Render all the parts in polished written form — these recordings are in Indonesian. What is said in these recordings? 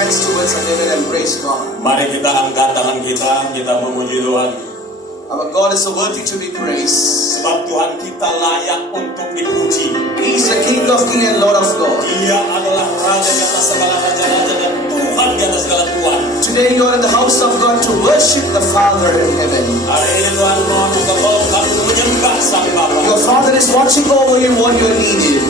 hands towards heaven and praise God. Mari kita angkat tangan kita memuji Tuhan. Our God is so worthy to be praised. Sebab Tuhan kita layak untuk dipuji. He is the King of Kings and Lord of Lords. Dia adalah Raja di atas segala raja-raja dan Tuhan di atas segala Tuhan. Today you are in the house of God to worship the Father in heaven. Hari ini Tuhan mau buka mulut kami untuk menyembah Sang Bapa. Your Father is watching over you what you need.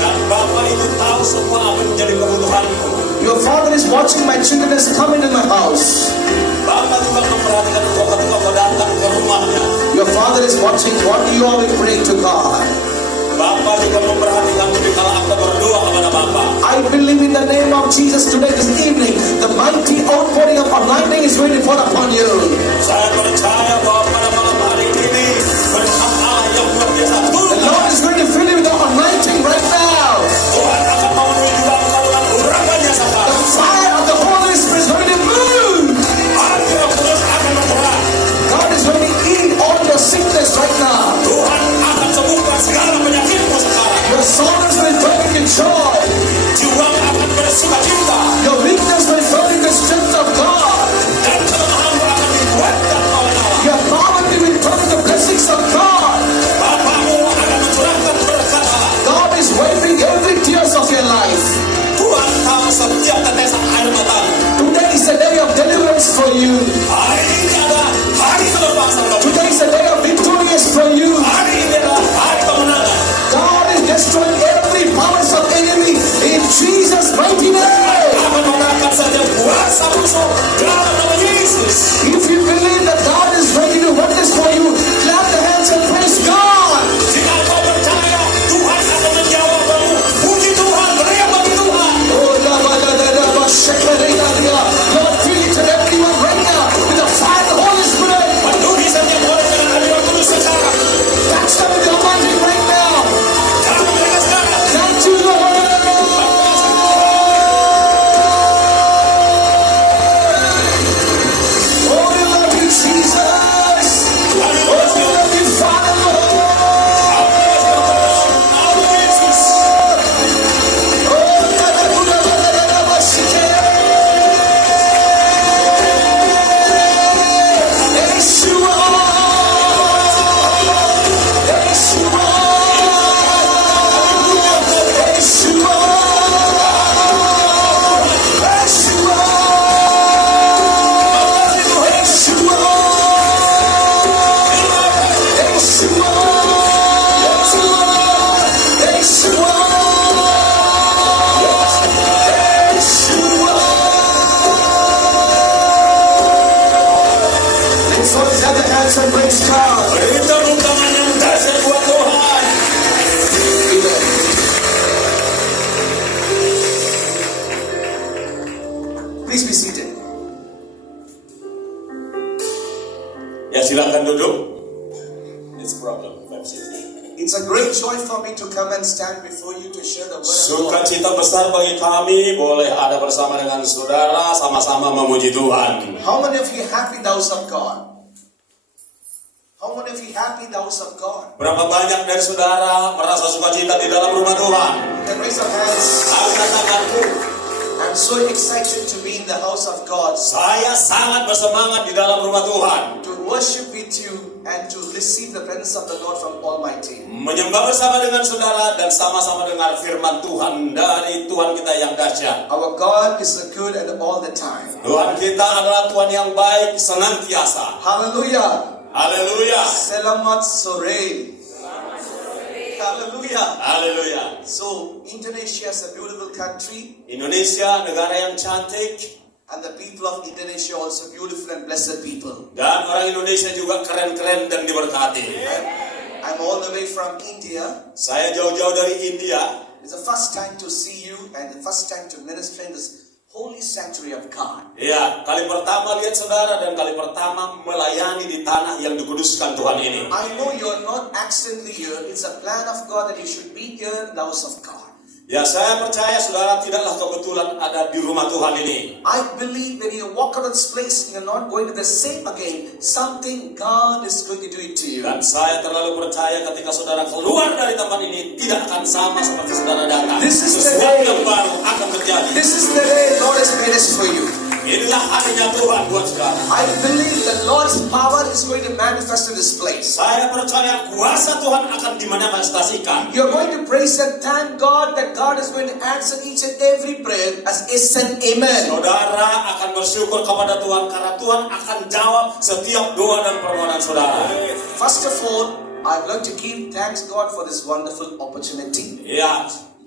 Dan Bapa itu tahu semua apa yang menjadi kebutuhanmu. Your Father is watching my children as come into my house. Bapa juga memperhatikan engkau ketika kau datang ke rumahnya. Your Father is watching what you always pray to God. Bapa juga memperhatikan ketika kita berdoa kepada Bapa. I believe in the name of Jesus today, this evening, the mighty outpouring of anointing is going to fall upon you. Saya percaya bahwa pada malam hari ini berkat Allah yang luar biasa The Lord is going to fill you with the anointing right now. Tuhan akan menunjukkan engkau dengan urapannya The sekarang. fire of the Holy Spirit is going to move. Api Roh Kudus akan bergerak. God is going to heal all your sickness right now. Tuhan akan sembuhkan segala penyakitmu sekarang. Your sorrows will turn into joy. Jiwa akan bersuka cita. Your weakness will turn into strength of God. Dan kelemahanmu akan dikuatkan oleh Allah. Your poverty will turn into blessings of God. Bapamu akan mencurahkan berkat Allah. God is wiping every tears of your life. Tuhan tahu setiap tetesan air matamu. Today is a day of deliverance for you. Hari ini adalah hari kelepasan kamu. Today is a day of victorious for you. Hari ini adalah hari kemenangan. God is destroying every powers of enemy in Jesus' mighty name. Akan mengalahkan setiap kuasa musuh dalam nama Yesus. If you believe that God is ready to work this for you, clap the hands and praise God. Jika kau percaya Tuhan akan menjawab kamu, puji Tuhan, beriak bagi Tuhan. Oh, Lord, feel it to everyone right now with the fire of the Holy Spirit. Penuhi setiap orang dengan api Roh Kudus sekarang. Touch them with your anointing right now. Jangan mereka sekarang. Thank you, Lord. Oh, we love you, Jesus. Oh, we love you, Father, Lord. And praise God. Beri tepuk tangan yang dahsyat buat Tuhan. Amen. Please be seated. Ya silakan duduk. It's problem. It's a great joy for me to come and stand before you to share the word of God. Sukacita besar bagi kami boleh ada bersama dengan saudara sama-sama memuji Tuhan. How many of you happy the house of God? How many of you happy the house of God? Berapa banyak dari saudara merasa sukacita di dalam rumah Tuhan? Can raise your hands. Angkat tanganku. I'm so excited to be in the house of God, Saya sangat bersemangat di dalam rumah Tuhan. to worship with you and to receive the presence of the Lord from Almighty. Menyembah bersama dengan saudara dan sama-sama dengar firman Tuhan dari Tuhan kita yang dahsyat. Our God is the good and all the time. Tuhan kita adalah Tuhan yang baik senantiasa. Hallelujah. Haleluya. Selamat sore. Hallelujah. Haleluya. So, Indonesia is a beautiful country, Indonesia negara yang cantik and the people of Indonesia also beautiful and blessed people. dan orang Indonesia juga keren-keren dan diberkati. I'm all the way from India. Saya jauh-jauh dari India. It's the first time to see you and the first time to minister in this holy sanctuary of God. Ya, kali pertama lihat saudara dan kali pertama melayani di tanah yang dikuduskan Tuhan ini. I know you're not accidentally here. It's a plan of God that you should be here in the house of God. Ya, saya percaya saudara tidaklah kebetulan ada di rumah Tuhan ini. I believe when you walk out of this place, you're not going to the same again. Something God is going to do it to you. Dan saya terlalu percaya ketika saudara keluar dari tempat ini tidak akan sama seperti saudara datang. This is the Sesuatu day. yang baru akan terjadi. This is the day Lord has made us for you. Inilah harinya Tuhan buat saudara. I believe the Lord's power is going to manifest in this place. Saya percaya kuasa Tuhan akan dimanifestasikan. You're going to praise and thank God that God is going to answer each and every prayer as yes and amen. Saudara akan bersyukur kepada Tuhan karena Tuhan akan jawab setiap doa dan permohonan saudara. First of all, I'd like to give thanks God for this wonderful opportunity. Ya,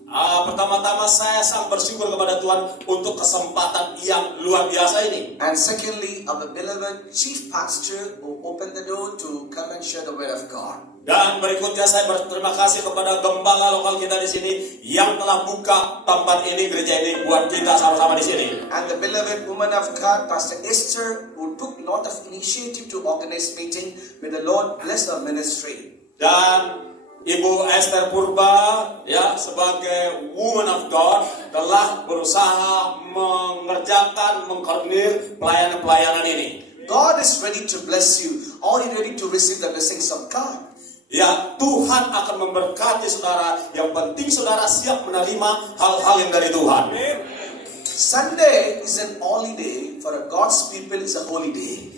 pertama-tama saya sangat bersyukur kepada Tuhan untuk kesempatan yang luar biasa ini. And secondly, our beloved chief pastor who opened the door to come and share the word of God. Dan berikutnya saya berterima kasih kepada gembala lokal kita di sini yang telah buka tempat ini, gereja ini buat kita sama-sama di sini. And the beloved woman of God, Pastor Esther, who took a lot of initiative to organize meeting. May the Lord bless her ministry. Dan Ibu Esther Purba ya sebagai woman of God telah berusaha mengerjakan, mengkoordinir pelayanan-pelayanan ini. God is ready to bless you. Are you ready to receive the blessings of God? Ya, Tuhan akan memberkati saudara. Yang penting saudara siap menerima hal-hal yang dari Tuhan. Sunday is an holy day. For God's people, is a holy day.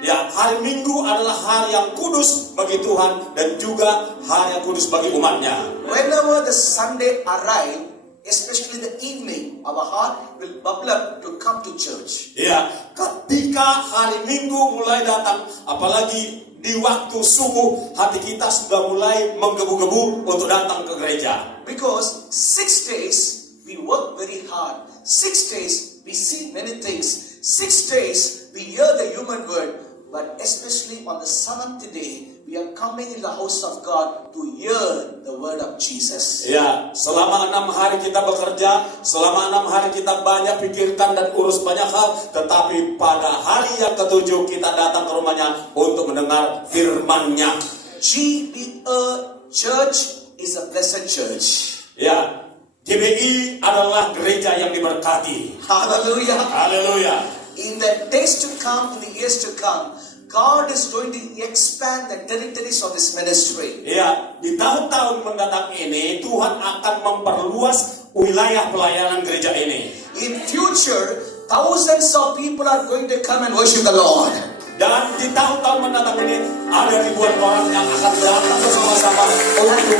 Ya, hari Minggu adalah hari yang kudus bagi Tuhan dan juga hari yang kudus bagi umatnya. Whenever the Sunday arrive, especially the evening, our heart will bubble up to come to church. Ya, ketika hari Minggu mulai datang, apalagi di waktu subuh, hati kita sudah mulai menggebu-gebu untuk datang ke gereja. Because 6 days we work very hard. 6 days we see many things. 6 days we hear the human word. But especially on the seventh day, we are coming in the house of God to hear the word of Jesus. Ya, selama 6 hari kita bekerja, selama 6 hari kita banyak pikirkan dan urus banyak hal, tetapi pada hari yang ke-7 kita datang ke rumahnya untuk mendengar firman-Nya. GBE Church is a blessed church. Ya, GBI adalah gereja yang diberkati. Hallelujah. Haleluya. In the days to come, in the years to come, God is going to expand the territories of this ministry. Ya, di tahun-tahun mendatang ini Tuhan akan memperluas wilayah pelayanan gereja ini. In future, thousands of people are going to come and worship the Lord. Dan di tahun-tahun mendatang ini ada ribuan orang yang akan datang bersama-sama untuk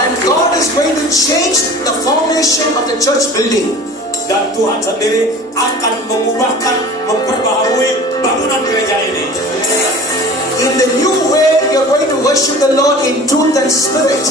And God is going to change the formation of the church building. Dan Tuhan sendiri akan mengubahkan, memperbaharui bangunan gereja ini. In the new way, you're going to worship the Lord in truth and spirit.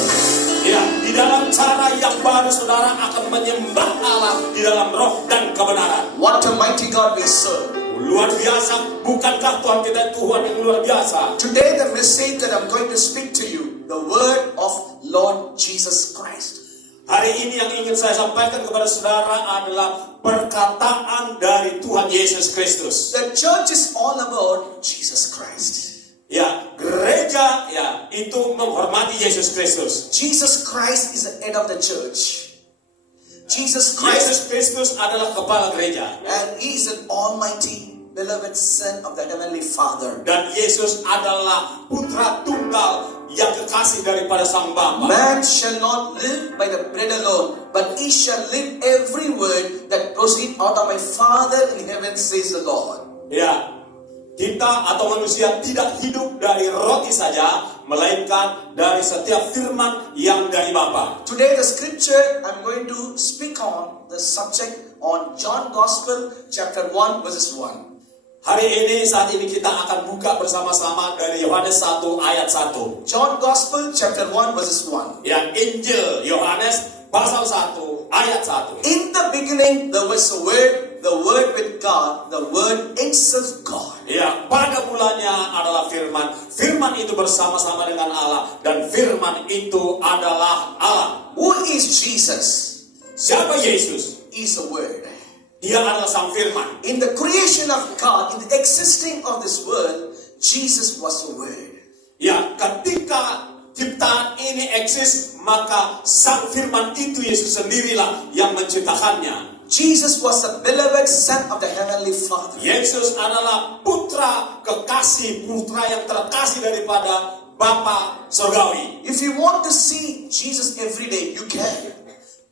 Ya, di dalam cara yang baru saudara akan menyembah Allah di dalam roh dan kebenaran. What a mighty God we serve. Luar biasa, bukankah Tuhan kita Tuhan yang luar biasa? Today the message that I'm going to speak to you, the word of Lord Jesus Christ. Hari ini yang ingin saya sampaikan kepada saudara adalah perkataan dari Tuhan Yesus Kristus. The church is all about Jesus Christ. Ya, gereja ya itu menghormati Yesus Kristus. Jesus Christ is the head of the church. Jesus Christ, Yesus Kristus adalah kepala gereja. and He is an almighty, beloved Son of the Heavenly Father. Dan Yesus adalah putra tunggal yang kekasih daripada Sang Bapa. Man shall not live by the bread alone, but he shall live every word that proceeds out of my Father in heaven, says the Lord. Ya, kita atau manusia tidak hidup dari roti saja, melainkan dari setiap firman yang dari Bapa. Today the scripture I'm going to speak on the subject on John Gospel chapter 1 verses 1. Hari ini, saat ini kita akan buka bersama-sama dari Yohanes 1 ayat 1. John Gospel chapter 1 verses 1. Ya, Injil Yohanes pasal 1 ayat 1. In the beginning there was a word, the word with God, the word itself God. Ya, pada mulanya adalah firman. Firman itu bersama-sama dengan Allah dan firman itu adalah Allah. Who is Jesus? Siapa Yesus? He is a word. Dia adalah sang firman. In the creation of God, in the existing of this world, Jesus was a word. Ya, ketika ciptaan ini eksis, maka sang firman itu Yesus sendirilah yang menciptakannya. Jesus was the beloved Son of the Heavenly Father. Yesus adalah putra kekasih, putra yang terkasih daripada Bapa surgawi. If you want to see Jesus every day, you can.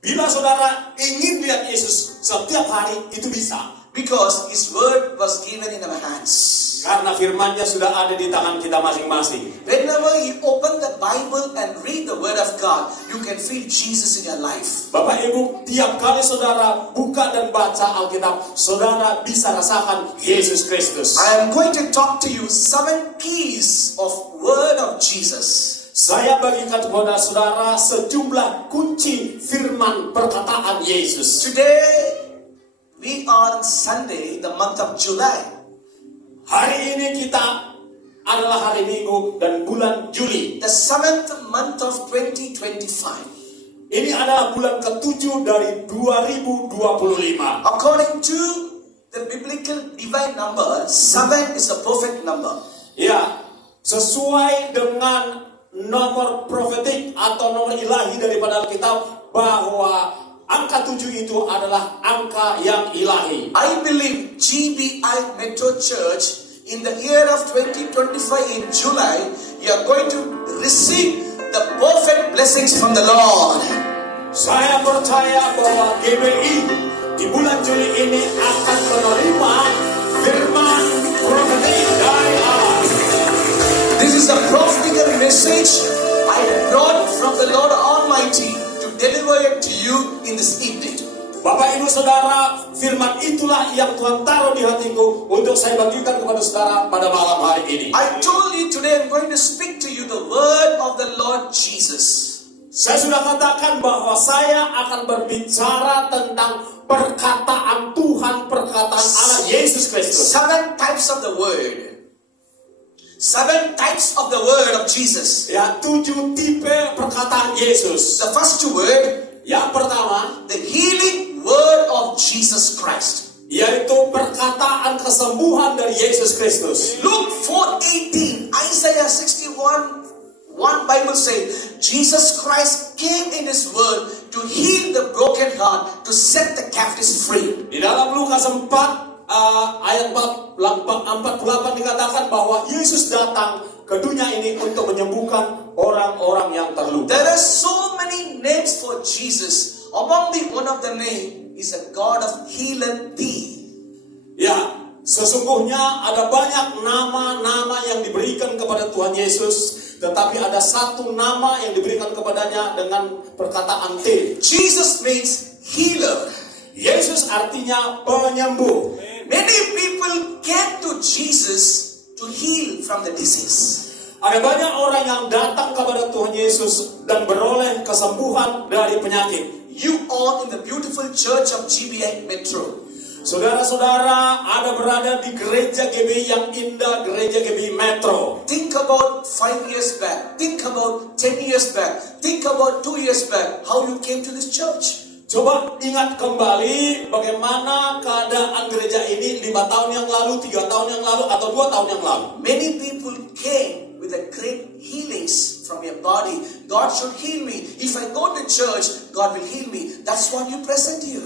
Bila saudara ingin lihat Yesus setiap hari, itu bisa. Because His word was given in our hands. Karena firman-Nya sudah ada di tangan kita masing-masing. Whenever you open the Bible and read the word of God, you can feel Jesus in your life. Bapak Ibu, tiap kali saudara buka dan baca Alkitab, saudara bisa rasakan Yesus Kristus. I am going to talk to you 7 keys of word of Jesus. Saya bagikan kepada saudara sejumlah kunci firman perkataan Yesus. Today, we are on Sunday, the month of July. Hari ini kita adalah hari Minggu dan bulan Juli. The 7th month of 2025. Ini adalah bulan ke-7 dari 2025. According to the biblical divine number, 7 is a perfect number. Ya, sesuai dengan nomor profetik atau nomor ilahi daripada Alkitab, bahwa angka 7 itu adalah angka yang ilahi. I believe GBI Metro Church in the year of 2025 in July, you are going to receive the perfect blessings from the Lord. Saya percaya bahwa GBI di bulan Juli ini akan menerima firman profetik dari Allah. This is a prophetical message I brought from the Lord Almighty to deliver it to you in this evening. Bapak Ibu Saudara, firman itulah yang Tuhan taruh di hatiku untuk saya bagikan kepada saudara pada malam hari ini. I told you today I'm going to speak to you the word of the Lord Jesus. Saya sudah katakan bahwa saya akan berbicara tentang perkataan Tuhan, perkataan Allah Yesus Kristus. 7 types of the word. 7 types of the word of Jesus. Ya, 7 tipe perkataan Yesus. The first word, Yang pertama, the healing word of Jesus Christ. yaitu perkataan kesembuhan dari Yesus Kristus. Luke 4:18, Isaiah 61:1 Bible says, Jesus Christ came in His word to heal the broken heart, to set the captives free. Di dalam Lukas 4 ayat 48 dikatakan bahwa Yesus datang ke dunia ini untuk menyembuhkan orang-orang yang terluka. There are so many names for Jesus. Among one of the name is a God of healer thee. Ya, sesungguhnya ada banyak nama-nama yang diberikan kepada Tuhan Yesus, tetapi ada satu nama yang diberikan kepadanya dengan perkataan T. Jesus means healer. Yesus artinya penyembuh. Many people came to Jesus to heal from the disease. Ada banyak orang yang datang kepada Tuhan Yesus dan beroleh kesembuhan dari penyakit. You all in the beautiful church of GBI Metro. Saudara-saudara ada berada di gereja GBI yang indah, gereja GBI Metro. Think about 5 years back. Think about 10 years back. Think about 2 years back. How you came to this church. Coba ingat kembali bagaimana keadaan gereja ini 5 tahun yang lalu, 3 tahun yang lalu, atau 2 tahun yang lalu. Many people came with a great healings from your body. God should heal me. If I go to church, God will heal me. That's what you present here.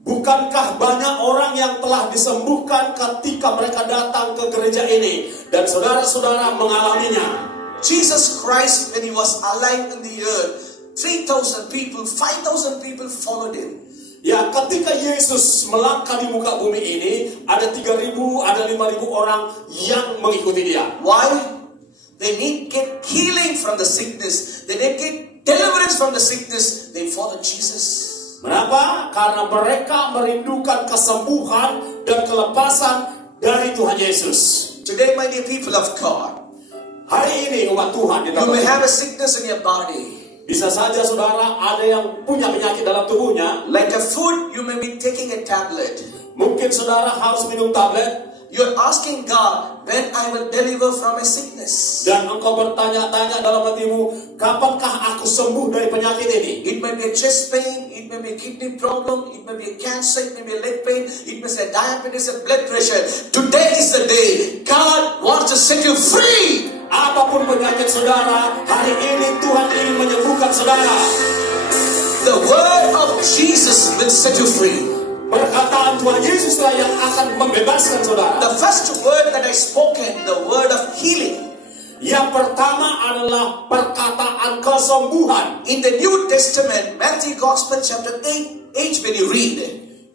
Bukankah banyak orang yang telah disembuhkan ketika mereka datang ke gereja ini, dan saudara-saudara mengalaminya? Jesus Christ, when He was alive in the earth, 3,000 people, 5,000 people followed Him. Ya, ketika Yesus melangkah di muka bumi ini, ada 3.000, ada 5.000 orang yang mengikuti Dia. Why? They need get healing from the sickness. They need get deliverance from the sickness. They follow Jesus. Kenapa? Karena mereka merindukan kesembuhan dan kelepasan dari Tuhan Yesus. Today, my dear people of God, Hari ini umat Tuhan di you may dalam have a sickness in your body. bisa saja saudara ada yang punya penyakit dalam tubuhnya. Like a food, you may be taking a tablet. Mungkin saudara harus minum tablet. You're asking God, when I will deliver from a sickness. Dan engkau bertanya-tanya dalam hatimu, kapankah aku sembuh dari penyakit ini? It may be a chest pain, it may be a kidney problem, it may be a cancer, it may be a leg pain, it may be a diabetes, a blood pressure. Today is the day God wants to set you free Apapun penyakit saudara, hari ini Tuhan ingin menyembuhkan saudara. The word of Jesus will set you free. Perkataan Tuhan Yesuslah yang akan membebaskan saudara. The first word that I spoken, the word of healing. Yang pertama adalah perkataan kesembuhan. In the New Testament, Matthew Gospel chapter 8 when you read,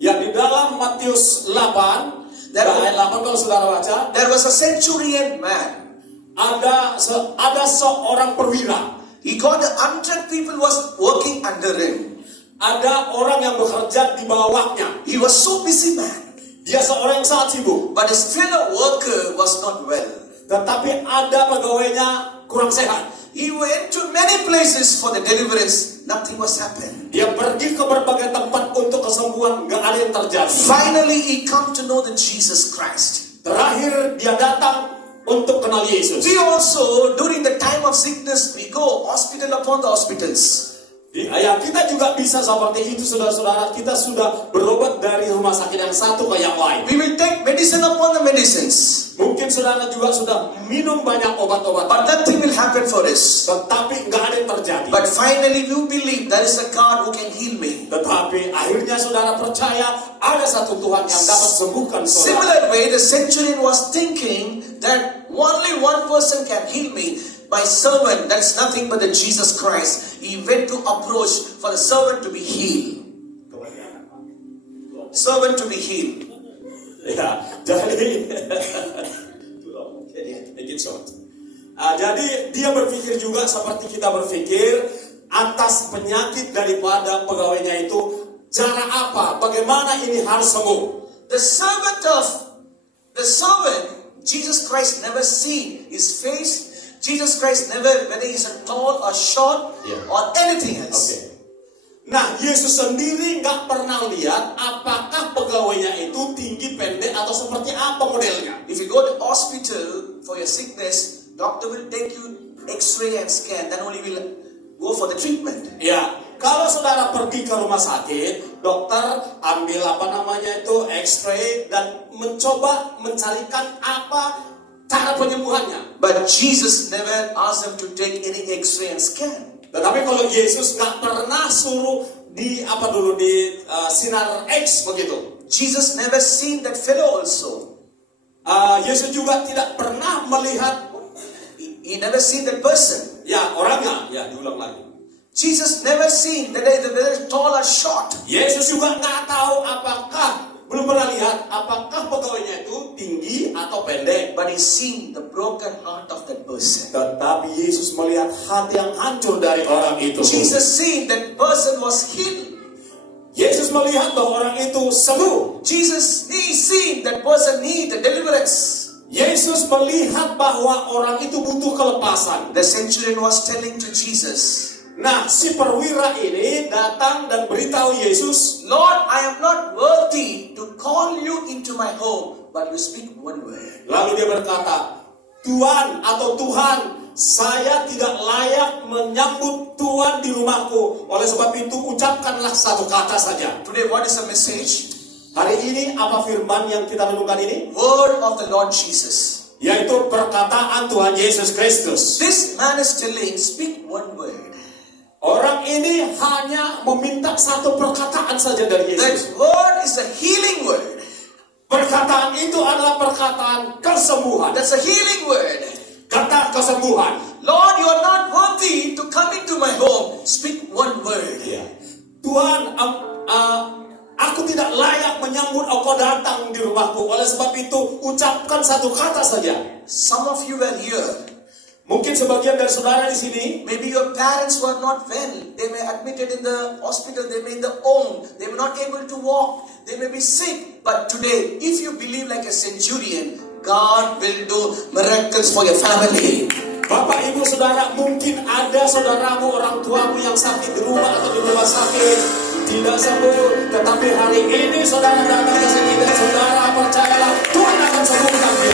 Yang di dalam Matius 8, ayat 8 kalau saudara baca, there was a centurion man. ada seorang perwira. He got 100 people was working under him. Ada orang yang bekerja di bawahnya. He was so busy man. Dia seorang yang sangat sibuk. But his fellow worker was not well. Tetapi ada pegawainya kurang sehat. He went to many places for the deliverance. Nothing was happening. Dia pergi ke berbagai tempat untuk kesembuhan, gak ada yang terjadi. Finally, he come to know the Jesus Christ. Terakhir dia datang untuk kenal Yesus. We also, during the time of sickness, we go hospital upon the hospitals. Ya, kita juga bisa seperti itu, saudara-saudara. Kita sudah berobat dari rumah sakit yang satu ke yang lain. We will take medicine upon the medicines. Mungkin saudara juga sudah minum banyak obat-obatan, But nothing will happen for us. tetapi nggak ada yang terjadi. But finally, you believe there is a God who can heal me. Tetapi akhirnya saudara percaya ada satu Tuhan yang dapat sembuhkan saudara. Similar way, the centurion was thinking that only one person can heal me. My servant, that's nothing but the Jesus Christ. He went to approach for the servant to be healed. Servant to be healed. Ya, jadi make it short. Jadi dia berpikir juga seperti kita berpikir atas penyakit daripada pegawainya itu, cara apa, bagaimana ini harus sembuh. The servant, Jesus Christ never seen his face. Jesus Christ never, whether he's tall or short or anything else. Okay. Nah, Yesus sendiri nggak pernah lihat apakah pegawainya itu tinggi, pendek, atau seperti apa modelnya. If you go to hospital for your sickness, doctor will take you X-ray and scan. Then only will go for the treatment. Ya, kalau saudara pergi ke rumah sakit, dokter ambil X-ray dan mencoba mencarikan apa cara penyembuhannya. But Jesus never asked them to take any X-ray and scan. Tetapi kalau Yesus nggak pernah suruh di sinar X begitu. Jesus never seen that fellow also. Yesus juga tidak pernah melihat. He never seen that person. Ya, orangnya. Ya, diulang lagi. Jesus never seen that whether they're tall or short. Yesus juga nggak tahu belum pernah lihat apakah pegawainya itu tinggi atau pendek. But he seen the broken heart of that person. Tetapi Yesus melihat hati yang hancur dari orang itu. Jesus seen that person was healed. Yesus melihat bahwa orang itu sembuh. Jesus seen that person need the deliverance. Yesus melihat bahwa orang itu butuh kelepasan. The centurion was telling to Jesus, nah, si perwira ini datang dan beritahu Yesus, Lord, I am not worthy to call you into my home, but you speak one word. Lalu dia berkata, Tuhan atau Tuhan, saya tidak layak menyambut Tuhan di rumahku. Oleh sebab itu, ucapkanlah satu kata saja. Today, what is the message? Hari ini, apa firman yang kita renungkan ini? Word of the Lord Jesus. Yaitu perkataan Tuhan Yesus Kristus. This man is telling, speak one word. Orang ini hanya meminta satu perkataan saja dari Yesus. That word is a healing word. Perkataan itu adalah perkataan kesembuhan. That's a healing word. Kata kesembuhan. Lord, you are not worthy to come into my home. Speak one word. Ya. Tuhan, aku tidak layak menyambut engkau datang di rumahku. Oleh sebab itu, ucapkan satu kata saja. Some of you were here. Mungkin sebagian dari saudara di sini, Maybe your parents were not well. They may admitted in the hospital. They may in the home. They were not able to walk. They may be sick. But today, if you believe like a centurion, God will do miracles for your family. Bapak, Ibu, Saudara, mungkin ada saudaramu, orang tuamu yang sakit di rumah atau di rumah sakit, tidak sembuh. Tetapi hari ini saudara datang ke sini dan saudara percayalah Tuhan akan sembuhkan dia.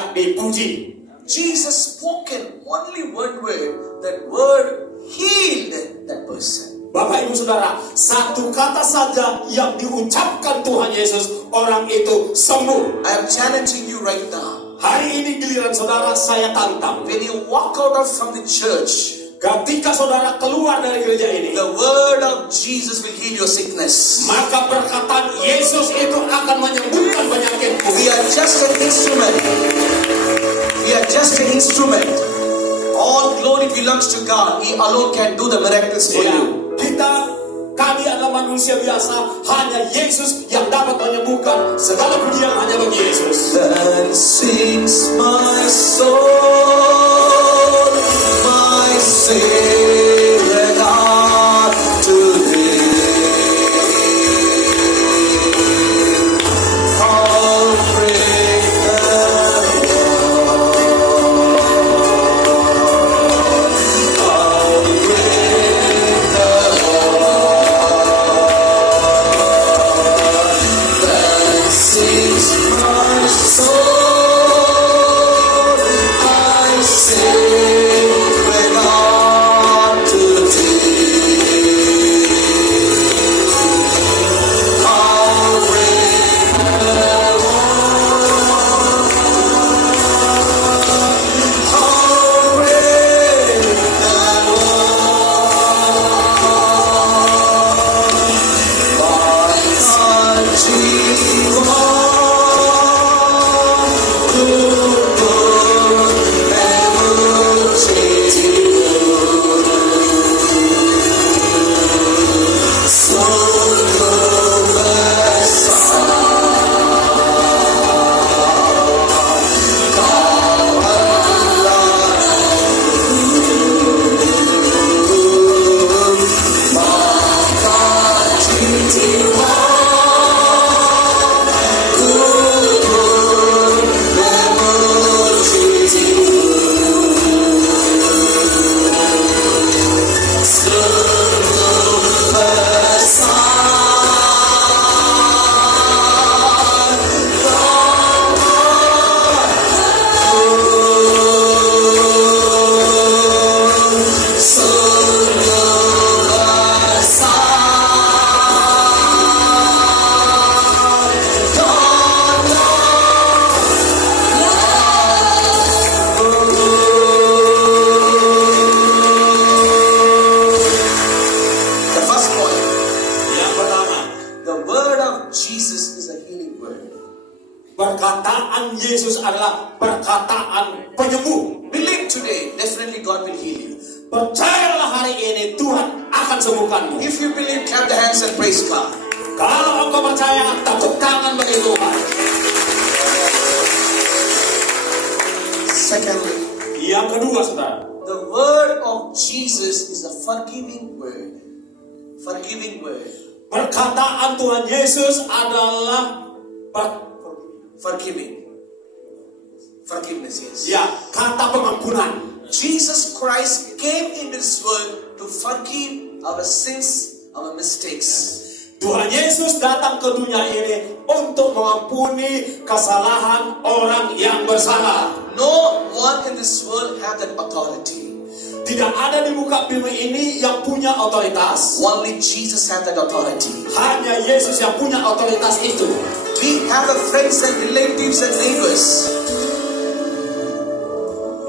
layak dipuji. Jesus spoken only one word, that word healed that person. Bapak Ibu Saudara, satu kata saja yang diucapkan Tuhan Yesus, orang itu sembuh. I am challenging you right now. Hari ini giliran saudara saya tantang. When you walk out from the church, Ketika saudara keluar dari gereja ini, the word of Jesus will heal your sickness. maka perkataan Yesus itu akan menyembuhkan penyakitmu. We are just an instrument. We are just an instrument. All glory belongs to God. He alone can do the miracles for Ya, you. kami adalah manusia biasa. Hanya Yesus yang dapat menyembuhkan. Segala pujian hanya bagi Yesus. Then sings my soul, my Savior God to Thee. How great Thou art! How great Thou art! Then sings my soul, my Savior God to Thee. How great Thou art! How great Thou art! My Jiva, the first point, Yang pertama, the word of Jesus is a healing word. perkataan Yesus adalah perkataan penyembuh. Believe today, definitely God will heal you. Percayalah hari ini Tuhan akan sembuhkanmu. If you believe, clap the hands and praise God. Kalau engkau percaya, tepuk tangan bagi Tuhan. Secondly, Yang kedua, saudara, the word of Jesus is a forgiving word. Forgiving word. perkataan Tuhan Yesus adalah Forgiving. Forgiveness, yes. ya kata pengampunan. Jesus Christ came in this world to forgive our sins, our mistakes. Tuhan Yesus datang ke dunia ini untuk mengampuni kesalahan orang yang bersalah. No one in this world have that authority. Tidak ada di muka bumi ini yang punya otoritas. Only Jesus have that authority. Hanya Yesus yang punya otoritas itu. We have a friends and relatives and neighbors.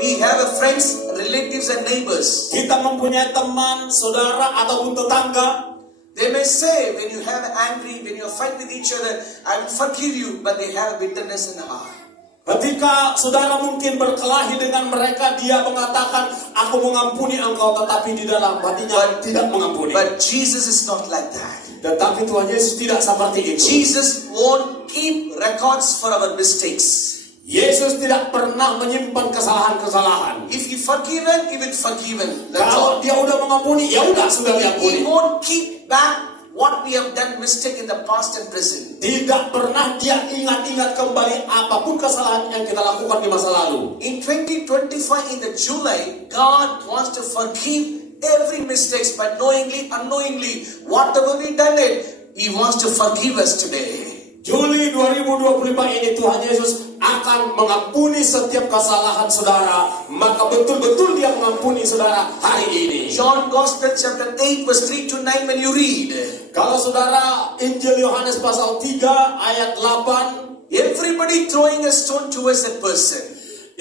We have a friends, relatives and neighbors. Kita mempunyai teman, saudara, ataupun tetangga. They may say when you have angry, when you fight with each other, I will forgive you, but they have bitterness in the heart. Ketika saudara mungkin berkelahi dengan mereka, dia mengatakan, aku mengampuni engkau, tetapi di dalam hatinya tidak mengampuni. But Jesus is not like that. Tetapi Tuhan Yesus tidak seperti itu. Jesus won't keep records for our mistakes. Yesus tidak pernah menyimpan kesalahan-kesalahan. If He forgiven, He will forgiven. That's Kalau all. dia udah mengampuni, ya udah sudah He diampuni. won't keep back what we have done mistake in the past and present. Tidak pernah dia ingat-ingat kembali apapun kesalahan yang kita lakukan di masa lalu. In 2025 in the July, God wants to forgive every mistakes, but knowingly, unknowingly, whatever we done it, He wants to forgive us today. Juli 2025 ini Tuhan Yesus akan mengampuni setiap kesalahan saudara, maka betul-betul dia mengampuni saudara hari ini. John Gospel chapter 8 verse 3 to 9 when you read, Kalau saudara Injil Yohanes pasal 3 ayat 8, everybody throwing a stone towards that person.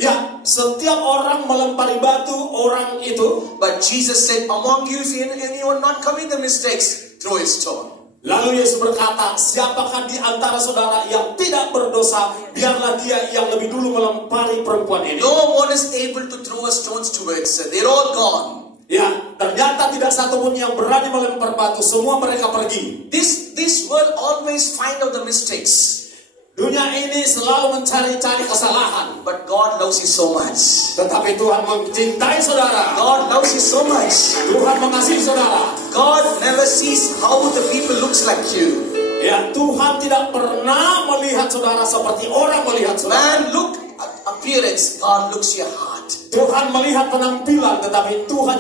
ya, setiap orang melempari batu orang itu. But Jesus said, among you, if anyone not commit the mistakes, throw a stone. Lalu Yesus berkata, siapakah di antara saudara yang tidak berdosa, biarlah dia yang lebih dulu melempari perempuan ini. No one is able to throw a stones towards her. They're all gone. Ya, ternyata tidak satu pun yang berani melempar batu, semua mereka pergi. This world always find out the mistakes. Dunia ini selalu mencari-cari kesalahan. But God loves you so much. Tetapi Tuhan mencintai saudara. God loves you so much. Tuhan mengasihi saudara. God never sees how the people looks like you. Ya, Tuhan tidak pernah melihat saudara seperti orang melihat saudara. Man look at appearance, God looks your heart. Tuhan melihat penampilan, tetapi Tuhan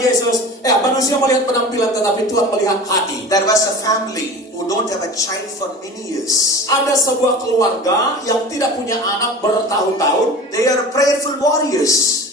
manusia melihat penampilan, tetapi Tuhan melihat hati. There was a family who don't have a child for many years. Ada sebuah keluarga yang tidak punya anak bertahun-tahun. They are prayerful warriors.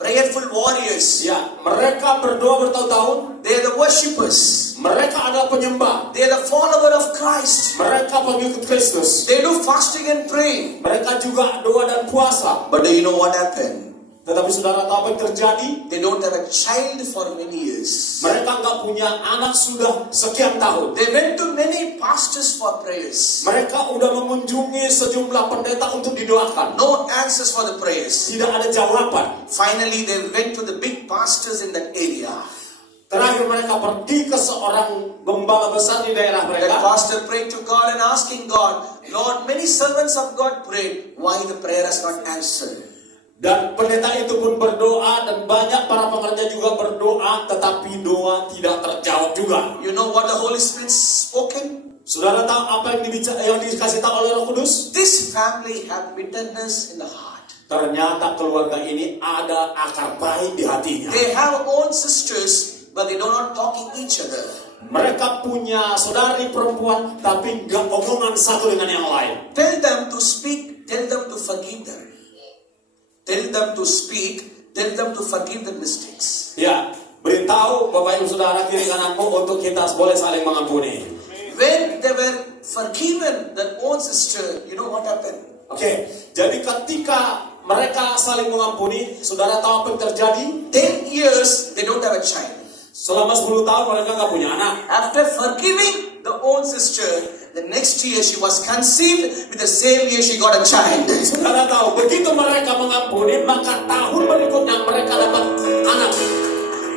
Prayerful warriors. Ya, mereka berdoa bertahun-tahun. They are the worshippers. Mereka adalah penyembah. They are the follower of Christ. Mereka pengikut Kristus. They do fasting and praying. Mereka juga doa dan puasa. But do you know what happened? Tetapi saudara tahu apa yang terjadi? They don't have a child for many years. Mereka nggak punya anak sudah sekian tahun. They went to many pastors for prayers. Mereka udah mengunjungi sejumlah pendeta untuk didoakan. No answers for the prayers. Tidak ada jawaban. Finally, they went to the big pastors in that area. Terakhir mereka pergi ke seorang gembala besar di daerah That mereka. pastor prayed to God and asking God, Lord, many servants of God prayed. Why the prayer has not answered? Dan pendeta itu pun berdoa dan banyak para pekerja juga berdoa, tetapi doa tidak terjawab juga. You know what the Holy Spirit spoken? Saudara tahu apa yang dikasih tahu oleh Roh Kudus? This family have bitterness in the heart. Ternyata keluarga ini ada akar pahit di hatinya. They have own sisters, but they do not talking each other. Mereka punya saudari perempuan, tapi nggak omongan satu dengan yang lain. Tell them to speak, tell them to forgive them. Tell them to speak, tell them to forgive the mistakes. Ya, beritahu Bapak Ibu Saudara kiri kananmu untuk kita boleh saling mengampuni. When they were forgiven their own sister, you know what happened? Oke, jadi ketika mereka saling mengampuni, saudara tahu apa yang terjadi? 10 years, they don't have a child. Selama 10 tahun mereka nggak punya anak. After forgiving the own sister, the next year she was conceived, with the same year she got a child. Saudara tahu, begitu mereka mengampuni, maka tahun berikutnya mereka dapat anak.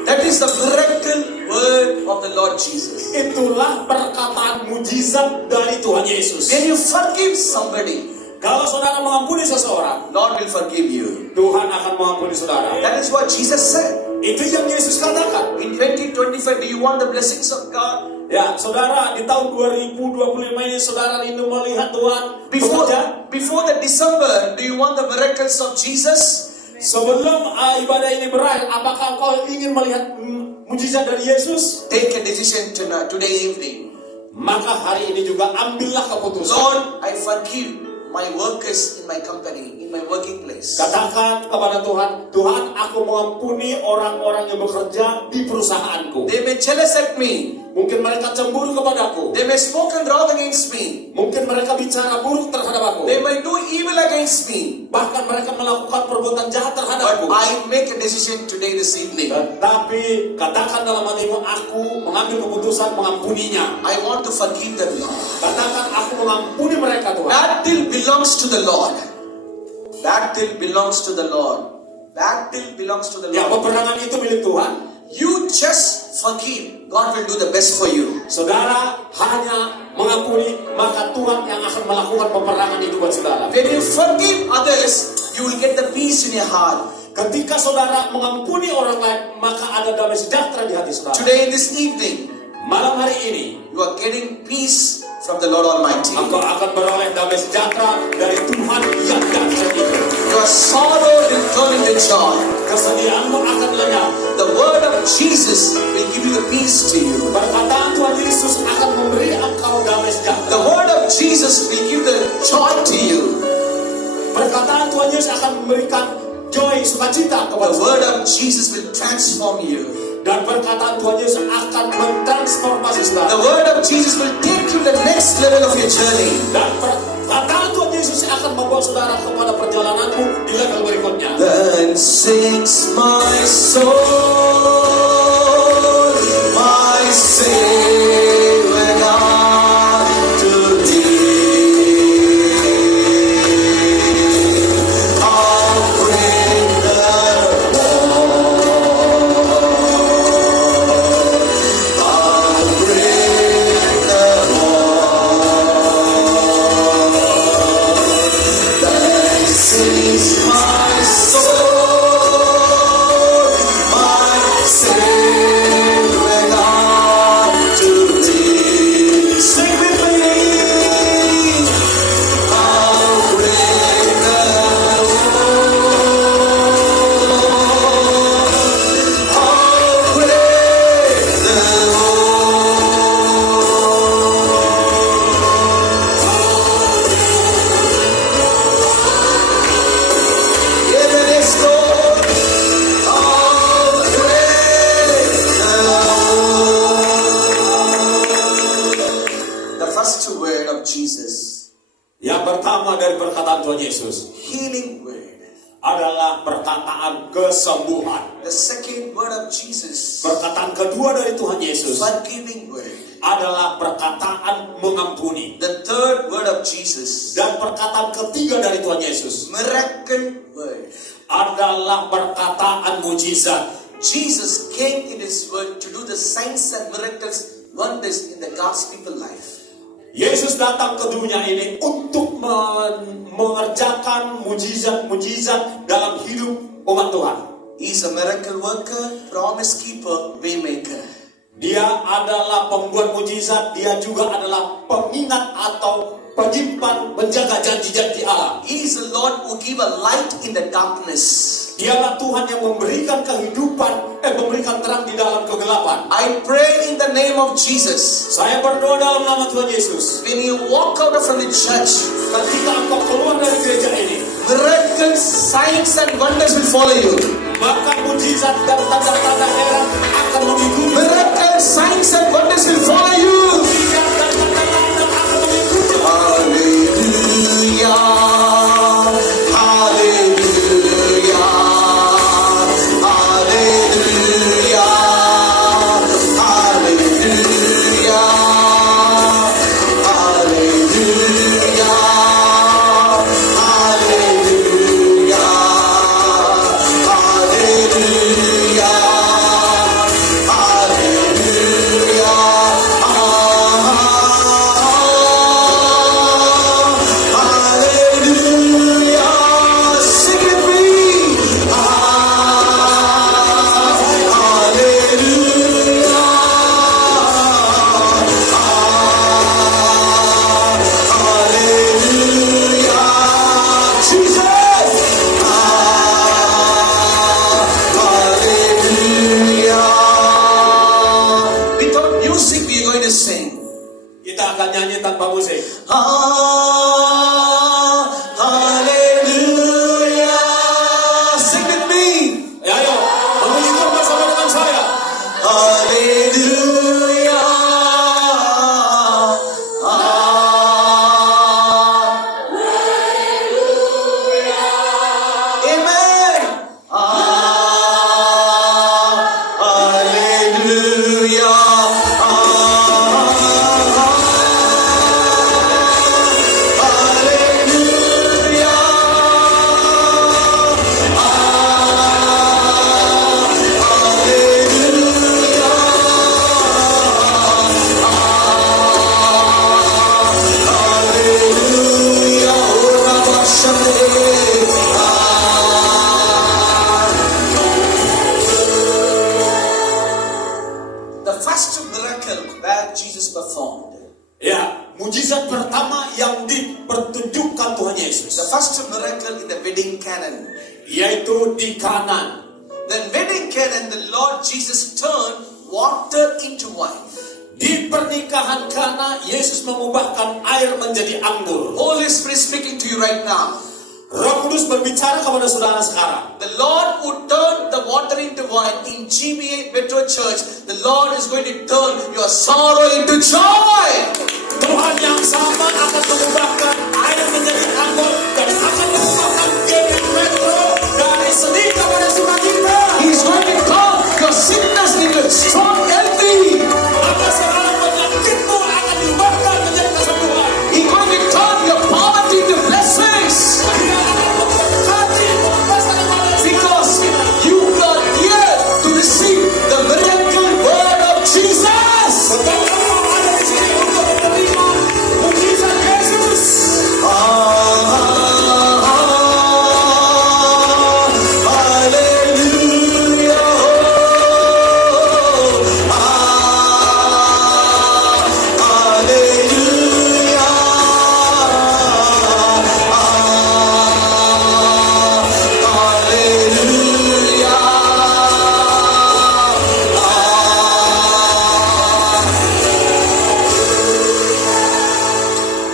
That is the miracle word of the Lord Jesus. Itulah perkataan mujizat dari Tuhan Yesus. When you forgive somebody, Kalau saudara mengampuni seseorang, Lord will forgive you. Tuhan akan mengampuni saudara. That is what Jesus said. Itu yang Yesus katakan. In 2025, do you want the blessings of God? Ya, saudara, di tahun 2025 ini saudara rindu melihat Tuhan bekerja. Before the December, do you want the miracles of Jesus? Sebelum ibadah ini berakhir, apakah kau ingin melihat mujizat dari Yesus? Take a decision tonight, today evening. Maka hari ini juga ambillah keputusan. Lord, I forgive my workers in my company, in my working place. Katakan kepada Tuhan, Tuhan, aku mengampuni orang-orang yang bekerja di perusahaanku. They may jealous at me. Mungkin mereka cemburu kepadaku. They may spoken wrong against me. Mungkin mereka bicara buruk terhadap aku. They may do evil against me. Bahkan mereka melakukan perbuatan jahat But terhadapku. I make a decision today, this evening. Tetapi katakan dalam hatimu, aku mengambil keputusan mengampuninya. I want to forgive them, Lord. Katakan, aku mengampuni mereka, Tuhan. Battle belongs to the Lord. Battle belongs to the Lord. Battle belongs to the Ya, Lord. peperangan itu milik Tuhan. You just forgive. God will do the best for you. Saudara hanya mengampuni, maka Tuhan yang akan melakukan peperangan itu buat saudara. When you forgive others, you will get the peace in your heart. Ketika saudara mengampuni orang lain, maka ada damai sejahtera di hati saudara. Today, this evening, Malam hari ini, you are getting peace from the Lord Almighty. engkau akan beroleh damai sejahtera dari Tuhan yang dahsyat itu. Your sorrow will turn into joy. Kesedihanmu akan lenyap. The word of Jesus will give you the peace to you. Perkataan Tuhan Yesus akan memberi engkau damai The sejahtera. word of Jesus will give the joy to you. Yesus akan memberikan joy, sukacita The kepada word saudara. of Jesus will transform you. Dan perkataan Tuhan Yesus akan mentransformasi The saudara. word of Jesus will take you to the next level of your journey. Dan perkataan Tuhan Yesus akan membawa saudara kepada perjalananmu di level berikutnya. Then sings my soul, my Savior God, to Thee. I'll bring the I'll bring the Then sings my soul, my Savior God, to Thee. Sing with me. I'll bring the I'll bring the Yeah, the next Lord. I'll bring the first word of Jesus, Yang pertama dari perkataan Tuhan Yesus healing word. adalah perkataan kesembuhan. The second word of Jesus, Perkataan kedua dari Tuhan Yesus forgiving word. adalah perkataan mengampuni. The third word of Jesus, Dan perkataan ketiga dari Tuhan Yesus miracle word. adalah perkataan mujizat. Jesus came in His word to do the signs and miracles, wonders in the God's people life. Yesus datang ke dunia ini untuk mengerjakan mujizat-mujizat dalam hidup umat Tuhan. He's a miracle worker, promise keeper, way maker. Dia adalah pembuat mujizat, dia juga adalah pengingat atau penyimpan, penjaga janji-janji Allah. He is the Lord who give a light in the darkness. Dialah Tuhan yang memberikan kehidupan, memberikan terang di dalam kegelapan. I pray in the name of Jesus. Saya berdoa dalam nama Tuhan Yesus. When you walk out from the church, Ketika engkau keluar dari gereja ini, miracles, signs and wonders will follow you. maka mujizat dan tanda-tanda heran akan mengikuti. Miracles, signs and wonders will follow you. Mujizat dan tanda-tanda akan mengikuti. Hallelujah. Hallelujah. Hallelujah. Hallelujah. Hallelujah. Hallelujah. Without music, we are going to sing. Kita akan nyanyi tanpa musik. Hallelujah. Sing with me. Ya, ayo, menyanyikan bersama dengan saya. Hallelujah. Amen. Hallelujah. The first miracle where Jesus performed. Ya, mujizat pertama yang dipertunjukkan Tuhan Yesus, The first miracle in the wedding canon. yaitu di Kanan. The wedding canon, the Lord Jesus turned water into wine. Di pernikahan Kana, Yesus mengubahkan air menjadi anggur. Holy Spirit speaking to you right now. Roh Kudus berbicara kepada saudara sekarang. The Lord who turned the water into wine in GBA Metro Church, the Lord is going to turn your sorrow into joy. Tuhan yang sama akan mengubahkan air menjadi anggur dan akan mengubahkan GBA Metro dari sedih kepada sukacita. He's going to turn your sickness into strong healthy. Maka segala penyakitmu akan diubahkan menjadi kesembuhan. He's going to turn your poverty into blessings. Dia akan memberkati pembebaskan kepada Because you are here to receive the miracle word of Jesus. Sebab kamu ada di sini untuk menerima mujizat Yesus.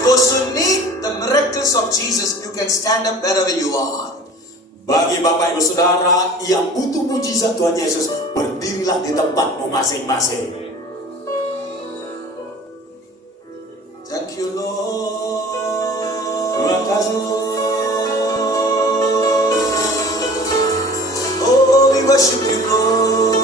Those who need the miracles of Jesus, you can stand up wherever you are. Bagi Bapak Ibu Saudara yang butuh mujizat Tuhan Yesus, berdirilah di tempatmu masing-masing. Thank you, Lord. Terima kasih Tuhan. Oh, we worship you, Lord.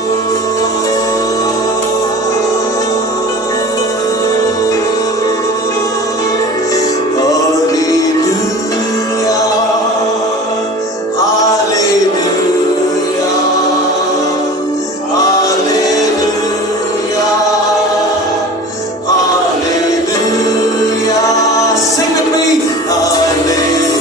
Sing with me. Hallelujah.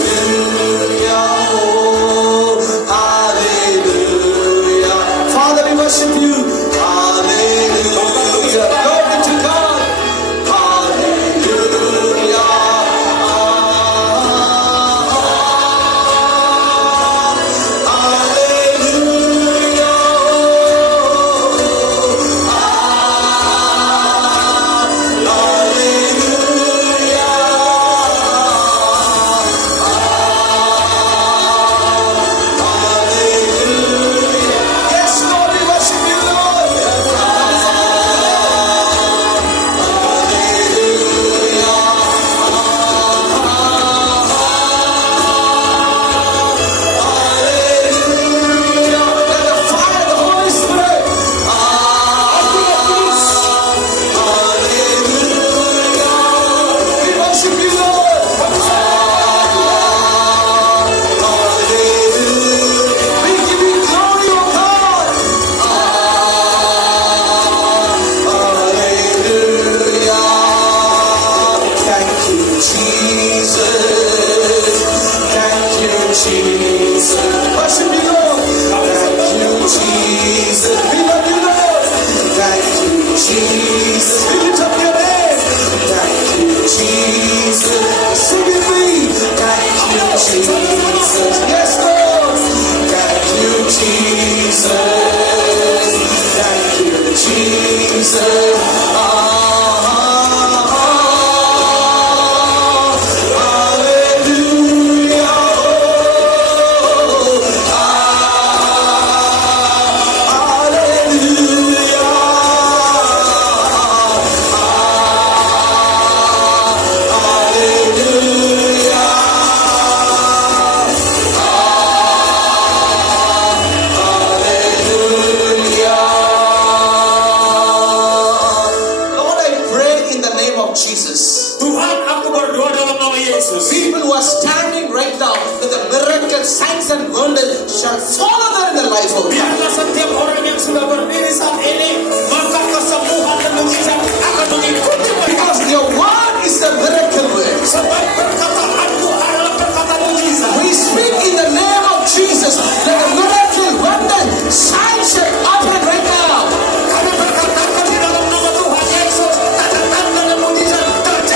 Oh, hallelujah. Father, we worship you. Hallelujah. Glory to God. Hallelujah. Yes, Lord, we worship you, Lord. Hallelujah. Let the fire of the Holy Spirit. Hallelujah. We worship you, Lord. Hallelujah. We give you glory, O God. Hallelujah. Thank you, Jesus. Thank you, Jesus. Worship you, Lord. Thank you, Jesus. We love you, Lord. Thank you, Jesus. We lift up your name. Thank you, Jesus. Sing with me. Thank you, Jesus. Yes, Lord. Thank you, Jesus. Thank you, Jesus. Hallelujah. Lord, I pray in the name of Jesus. Tuhan, aku berdoa dalam nama Yesus. People who are standing right now, that the miracle, signs and wonders shall follow them in their life, oh God. Biarlah setiap orang yang sudah berdiri saat ini, maka kesembuhan dan mujizat akan mengikuti mereka. Because your word is the miracle word. Sebab perkataanku adalah perkataan mujizat. We speak in the name of Jesus that the miracle, wonder, signs shall happen right now. Kami berkatakan di dalam nama Tuhan Yesus, tanda-tanda dan mujizat terjadi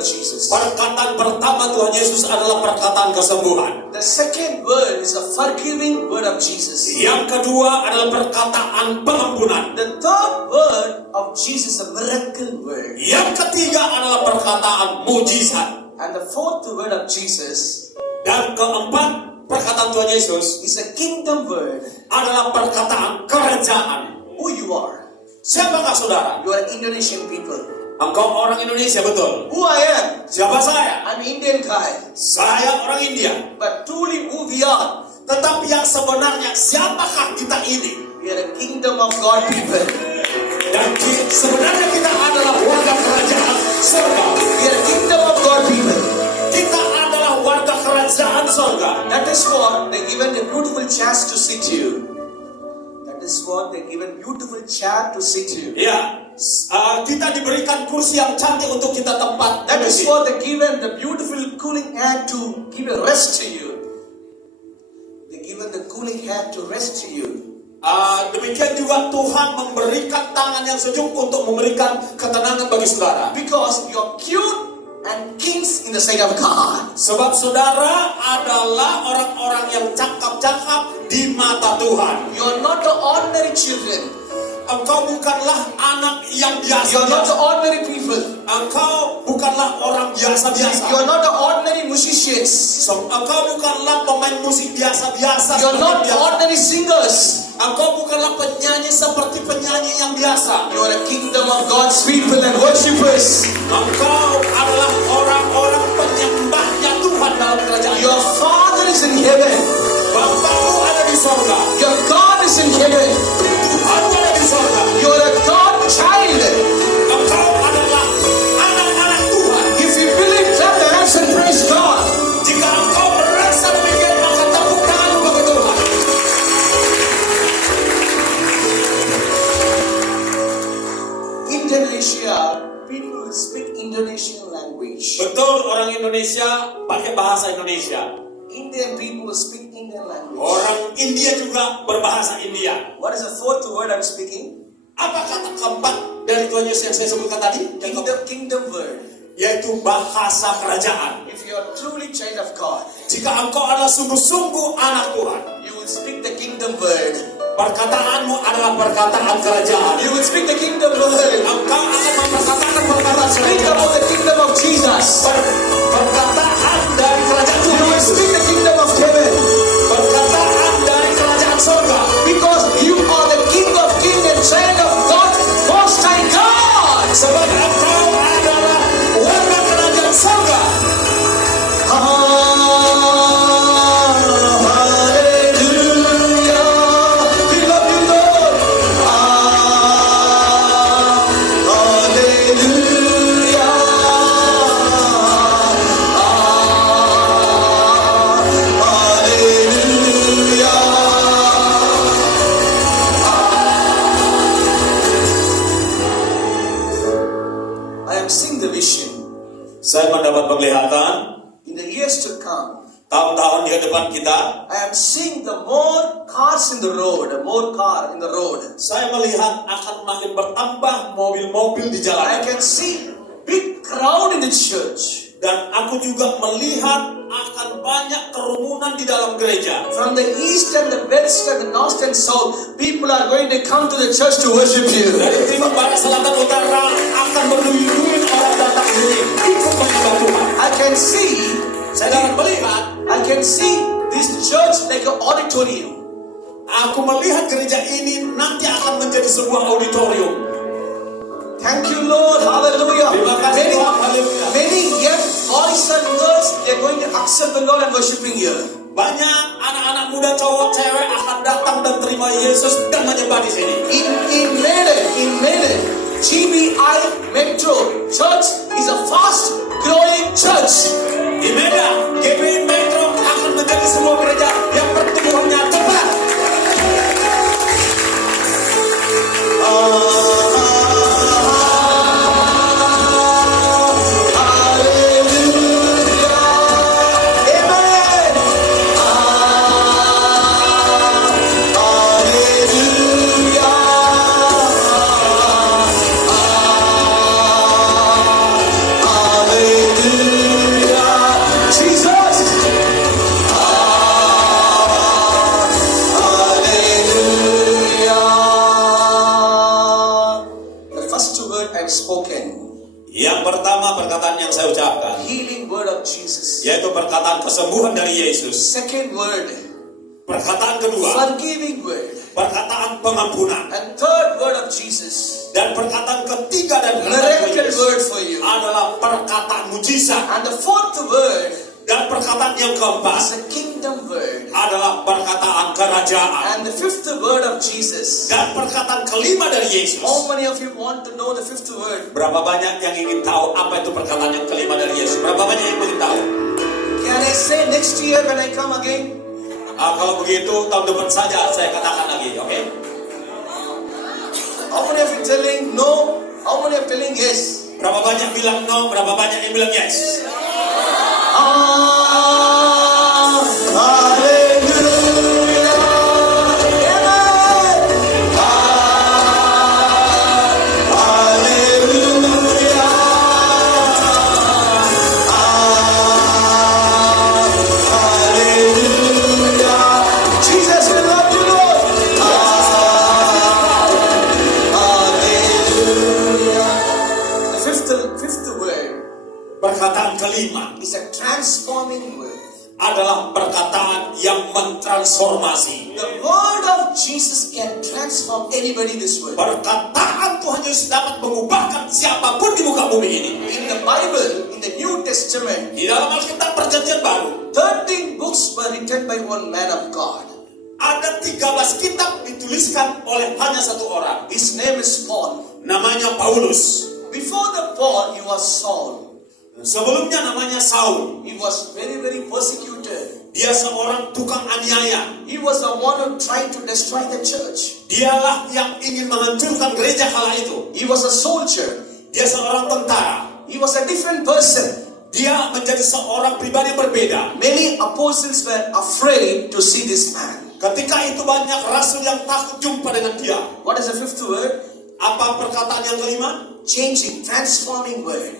of Jesus. Perkataan pertama Tuhan Yesus adalah perkataan kesembuhan. The second word is a forgiving word of Jesus. Yang kedua adalah perkataan pengampunan. The third word of Jesus is a miracle word. Yang ketiga adalah perkataan mujizat. And the fourth word of Jesus Dan keempat, perkataan Tuhan Yesus is a kingdom word. adalah perkataan kerajaan. Who you are? Siapakah saudara? You are Indonesian people. Engkau orang Indonesia, betul? Who I am? Siapa saya? I'm Indian guy. Saya orang India. But truly who we are? Tetapi yang sebenarnya siapakah kita ini? We are a kingdom of God people. Dan sebenarnya kita adalah warga kerajaan surga. We are a kingdom of God people. Kita adalah warga kerajaan surga. That is what they given a beautiful chance to sit you. That is what they given beautiful chair to sit you. Ya, kita diberikan kursi yang cantik untuk kita tempat. That is what they given the beautiful cooling air to give a rest to you. They given the cooling air to rest to you. Demikian juga Tuhan memberikan tangan yang sejuk untuk memberikan ketenangan bagi saudara. Because you are cute and kings in the sight of God. Sebab saudara adalah orang-orang yang cakap-cakap di mata Tuhan. You are not the ordinary children. Engkau bukanlah anak yang You are not the biasa. ordinary people. Engkau bukanlah orang biasa-biasa. You are not the ordinary musicians. Engkau bukanlah pemain musik biasa-biasa. You are seperti not biasa. ordinary singers. Engkau bukanlah penyanyi seperti penyanyi yang biasa. You are a kingdom of God's people and worshippers. Engkau adalah orang-orang penyembahnya Tuhan dalam kerajaan. Your Father is in heaven. Bapamu ada di sorga. Your God is in heaven. Tuhan ada di sorga. You are a God child. Engkau adalah anak-anak Tuhan. If you believe, clap your hands and praise God. Jika engkau merasa demikian, maka tepuk tanganmu bagi Tuhan. Indonesia, people will speak Indonesian language. Betul, orang Indonesia pakai bahasa Indonesia. Indian people will speak Indian language. Orang India juga berbahasa India. What is the fourth word I'm speaking? Apa kata keempat dari Tuhan Yesus yang saya sebutkan tadi? Kingdom word. Yaitu bahasa kerajaan. If you are truly child of God, Jika engkau adalah sungguh-sungguh anak Tuhan, you will speak the kingdom word. perkataanmu adalah perkataan kerajaan. You will speak the kingdom word. Engkau akan memperkatakan perkataan Speak kerajaan. about the kingdom of Jesus. Perkataan dari kerajaan You Tuhan will Yesus. speak the kingdom of heaven. Perkataan dari kerajaan surga. Because you are the king of kings and child of God, most high God. Sebab engkau adalah warga kerajaan surga. Hallelujah. We love you, Lord. Hallelujah. Hallelujah. I am seeing the vision. Saya mendapat penglihatan In the years to come, tahun-tahun di depan kita. I am seeing the more cars in the road, more car in the road. Saya melihat akan makin bertambah mobil-mobil di I jalanan. can see big crowd in the church. Dan aku juga melihat akan banyak kerumunan di dalam gereja. From the east and the west and the north and south, people are going to come to the church to worship you. Dari timur, barat, selatan, utara akan berduyun-duyun orang datang ke sini ikut menyembah Tuhan. I can see this church like an auditorium. Aku melihat gereja ini nanti akan menjadi sebuah auditorium. Thank you, Lord. Hallelujah. Terima kasih Tuhan. Haleluya. Many young boys and girls, they are going to accept the Lord and worshiping here. Banyak anak-anak muda, cowok, cewek akan datang dan terima Yesus dan menyembah di sini. In Medan, GBI Metro Church is a fast growing church. Di Medan, GBI Metro akan menjadi sebuah gereja yang pertumbuhannya cepat. Hallelujah. Yang pertama perkataan yang saya ucapkan, healing word of Jesus. yaitu perkataan kesembuhan dari Yesus. Second word, Perkataan kedua, forgiving word. perkataan pengampunan. And third word of Jesus, Dan perkataan ketiga dan miracle Yesus word for you. adalah perkataan mujizat. And the fourth word Dan perkataan yang is keempat a kingdom word. adalah perkataan kerajaan. And the fifth word of Jesus. Dan perkataan kelima dari Yesus. How many of you want to know the fifth word? Berapa banyak yang ingin tahu apa itu perkataan yang kelima dari Yesus? Berapa banyak yang ingin tahu? Can I say next year when I come again? Kalau begitu tahun depan saja saya katakan lagi, oke? How many of you telling no? How many of you telling yes? Berapa banyak bilang no? Berapa banyak yang bilang yes? Jesus will love you, Lord. The fifth word Perkataan kelima is a transforming word. adalah perkataan yang mentransformasi. The word of Jesus can transform anybody this world. Perkataan Tuhan Yesus dapat mengubahkan siapapun di muka bumi ini. In the Bible, in the New Testament, Di dalam Alkitab Perjanjian Baru, 13 books were written by one man of God. ada 13 kitab dituliskan oleh hanya satu orang. His name is Paul. Namanya Paulus. Before the Paul, he was Saul. Sebelumnya namanya Saul. He was very, very persecuted. Dia seorang tukang aniaya. He was the one who tried to destroy the church. Dialah yang ingin menghancurkan gereja kala itu. He was a soldier. Dia seorang tentara. He was a different person. Dia menjadi seorang pribadi yang berbeda. Many apostles were afraid to see this man. Ketika itu banyak rasul yang takut jumpa dengan dia. What is the fifth word? Apa perkataan yang kelima? Changing, transforming word.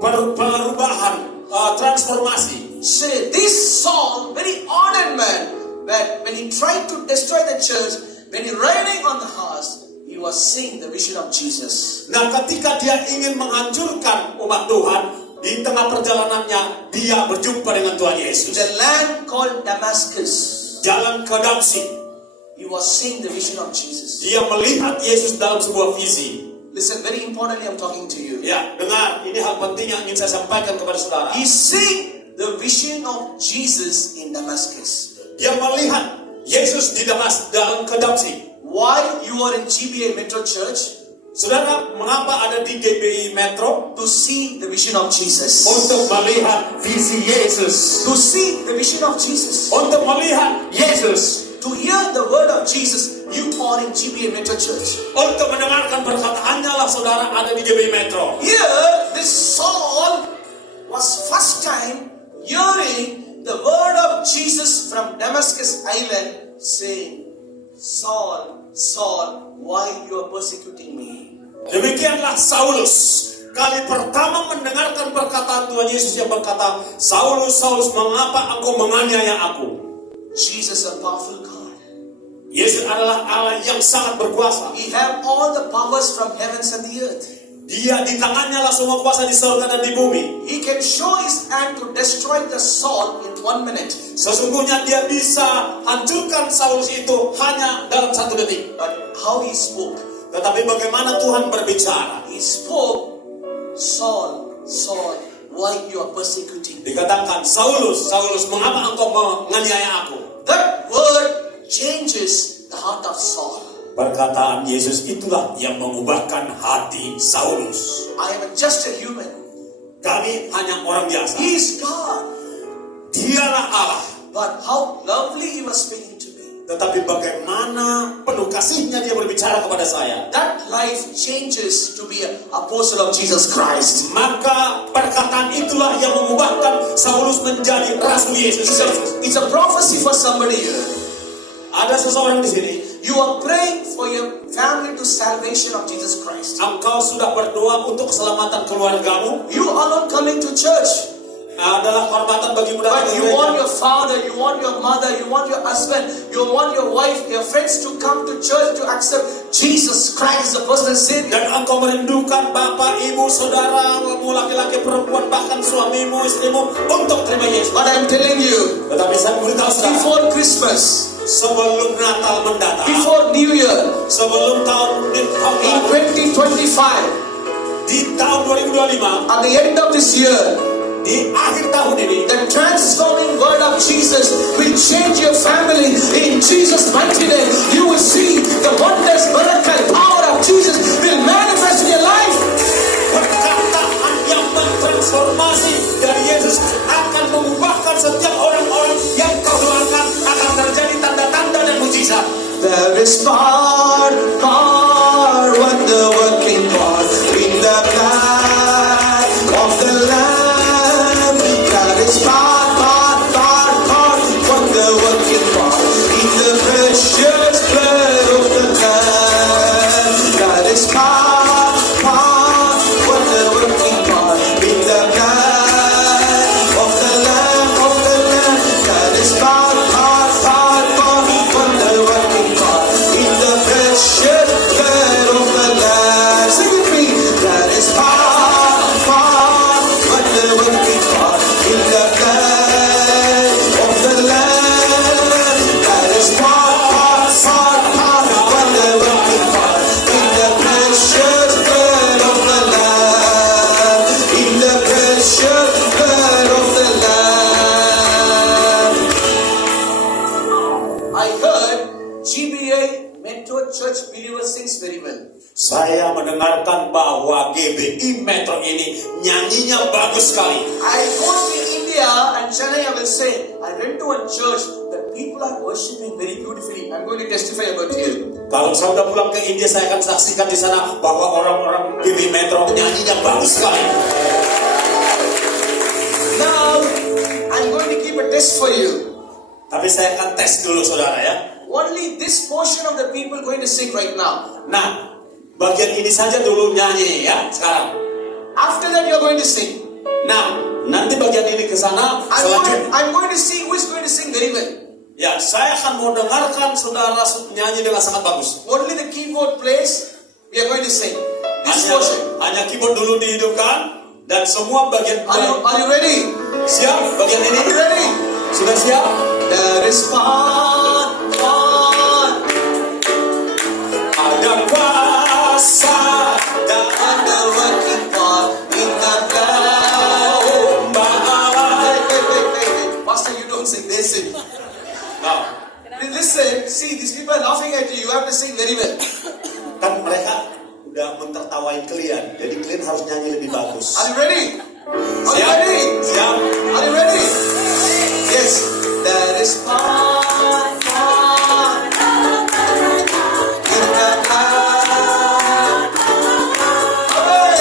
Perubahan, transformasi. Say, this Saul, very ardent man, but when he tried to destroy the church, when he riding on the horse, he was seeing the vision of Jesus. Nah, ketika dia ingin menghancurkan umat Tuhan, di tengah perjalanannya dia berjumpa dengan Tuhan Yesus. The land called Damascus, Jalan ke Damsyik, he was seeing the vision of Jesus. dia melihat Yesus dalam sebuah visi. Listen, very importantly, I'm talking to you. Ya, dengar, ini hal penting yang ingin saya sampaikan kepada saudara. He's seeing the vision of Jesus in Damascus. Dia melihat Yesus di dalam ke Damsyik. Why you are in GBA Metro Church? Saudara, mengapa ada di GBI Metro? To see the vision of Jesus. Untuk melihat visi Yesus. To see the vision of Jesus. Untuk melihat Yesus. To hear the word of Jesus, you are in GBA Metro Church. Untuk mendengarkan perkataannya lah saudara ada di GBI Metro. Here, this Saul was first time hearing the word of Jesus from Damascus Island saying, Saul, Saul, why you are persecuting me? Demikianlah Saulus kali pertama mendengarkan perkataan Tuhan Yesus yang berkata, Saulus, Saulus, mengapa engkau menganiaya aku? Jesus, a powerful God. Yesus adalah Allah yang sangat berkuasa. He have all the powers from heavens and the earth. Dia di tangannya lah semua kuasa di surga dan di bumi. He can show his hand to destroy the Saul in 1 minute. Sesungguhnya dia bisa hancurkan Saulus itu hanya dalam 1 detik. But how he spoke? Tetapi bagaimana Tuhan berbicara? He spoke, Saul, Saul, why you are persecuting me? Dikatakan, Saulus, Saulus, mengapa engkau menganiaya aku? That word changes the heart of Saul. Perkataan Yesus itulah yang mengubahkan hati Saulus. I am just a human. Kami hanya orang biasa. He is God. Dialah Allah. But how lovely he was speaking to me. Tetapi bagaimana penuh kasihnya dia berbicara kepada saya. That life changes to be an apostle of Jesus Christ. Maka perkataan itulah yang mengubahkan Saulus menjadi rasul Yesus. It's a prophecy for somebody here. Ada seseorang di sini. You are praying for your family to salvation of Jesus Christ. Engkau sudah berdoa untuk keselamatan keluargamu. You are not coming to church. Adalah hormatan bagimu datang But ke you want gereja. your father, you want your mother, you want your husband, you want your wife, your friends to come to church to accept Jesus Christ is the personal Savior. Dan engkau merindukan bapak, ibu, saudaramu, laki-laki, perempuan, bahkan suamimu, istrimu untuk terima Yesus. But I'm telling you, Tetapi saya beritahu sekarang, before Christmas, sebelum Natal mendatang, before New Year, sebelum tahun in baru, 2025, di tahun 2025, at the end of this year, di akhir tahun ini, the transforming word of Jesus will change your family in Jesus' mighty name. You will see the wonders, miracle, power of Jesus will manifest in your life. perkataan yang mentransformasi dari Yesus akan mengubahkan setiap orang-orang yang kau doakan, akan terjadi tanda-tanda dan mujizat. There is power, wonder working power in the blood of the Lamb. There is power, wonder working power in the precious blood of the Lamb. There is power, wonder working power in the blood of the Lamb, There is power, wonder working power in the precious blood of the Lamb. Sing with me. There is power, wonder working power in the blood of the Lamb. There is power, wonder working power in the precious blood of the Lamb. In the precious blood of the Lamb. I heard GBA Metro Church Believer sings very well. Saya mendengarkan bahwa GBI Metro ini nyanyinya bagus sekali. I go to India and Chennai, I will say, I went to a church, the people are worshiping very beautifully. I'm going to testify about you. Kalau saya udah pulang ke India, saya akan saksikan di sana bahwa orang-orang GBI Metro nyanyinya bagus sekali. Now, I'm going to keep a test for you. Tapi saya akan tes dulu saudara ya. Only this portion of the people going to sing right now. Nah, bagian ini saja dulu nyanyi ya sekarang. After that, you're going to sing. Nah, nanti bagian ini ke sana selanjutnya. I'm going to see who is going to sing very well. Ya, saya akan mau dengarkan saudara nyanyi dengan sangat bagus. Only the keyboard plays, we are going to sing. This portion. Hanya keyboard dulu dihidupkan dan semua bagian. Are you ready? Siap? Bagian ini. Are you ready? Sudah siap? There is power. Ada kuasa dan Wonder working power in the blood. Wait. Pastor, you don't sing, they sing. Now, Listen, see, these people are laughing at you. You have to sing very well. kan mereka udah mentertawai kalian, jadi kalian harus nyanyi lebih bagus. Are you ready? Are you Siap? ready? Siap? Are you ready? Yes. There is power in the blood. Amen.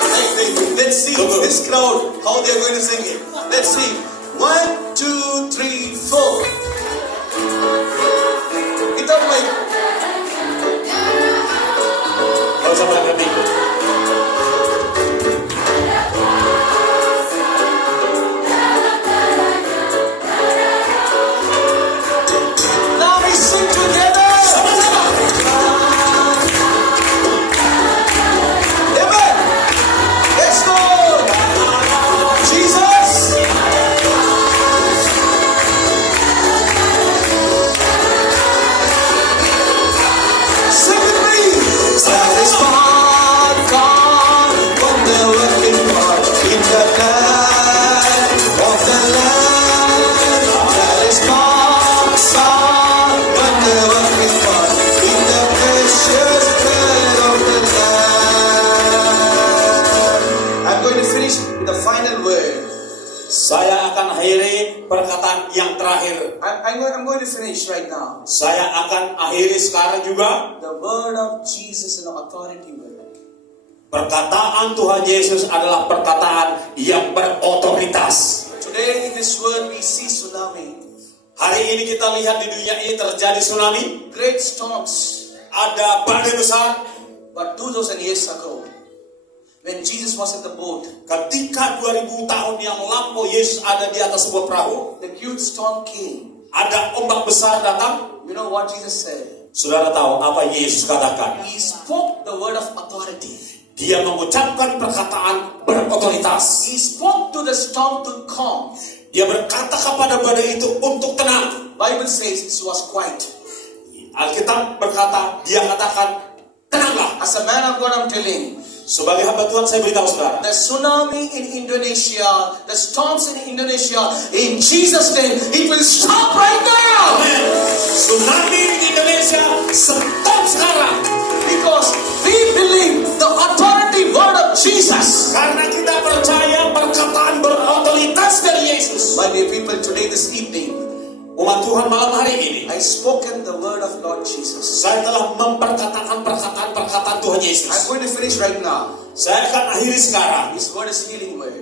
Hey, let's see this crowd, how they are going to sing it. Let's see. 1, 2, 3, 4. Without mic. Kalau sampai kami. Now we sing together. Amen. Let's go. Jesus. Sing with me. Satisfied God, wonder working God in the land of the land. Satisfied God, wonder working God in the precious blood of the Lamb. I'm going to finish with the final word. Saya akan akhiri perkataan yang terakhir. I'm going to finish right now. Saya akan akhiri sekarang juga. The word of Jesus is an authority word. Perkataan Tuhan Yesus adalah perkataan yang berotoritas. Today in this world we see tsunami, Hari ini kita lihat di dunia ini terjadi tsunami, great storms. ada badai besar. But 2000 years ago, When Jesus was in the boat, Ketika 2000 tahun yang lampau Yesus ada di atas sebuah perahu, the huge storm came. ada ombak besar datang. You know what Jesus said? Saudara tahu apa Yesus katakan? He spoke the word of authority. Dia mengucapkan perkataan berotoritas. He spoke to the storm to calm. Dia berkata kepada badai itu untuk tenang. Bible says it was quiet. Alkitab berkata, dia katakan, tenanglah. As a man of God, I'm telling, Sebagai hamba Tuhan saya beritahu saudara, the tsunami in Indonesia, the storms in Indonesia, in Jesus' name, it will stop right now. amen. Tsunami di Indonesia stop sekarang. Because we believe the authority word of Jesus. Karena kita percaya perkataan berotoritas dari Yesus. My dear people, today, this evening, Umat Tuhan malam hari ini, I spoken the word of Lord Jesus. saya telah memperkatakan perkataan Tuhan I'm Yesus. going to finish right now. Saya akan akhiri sekarang. His word is healing word.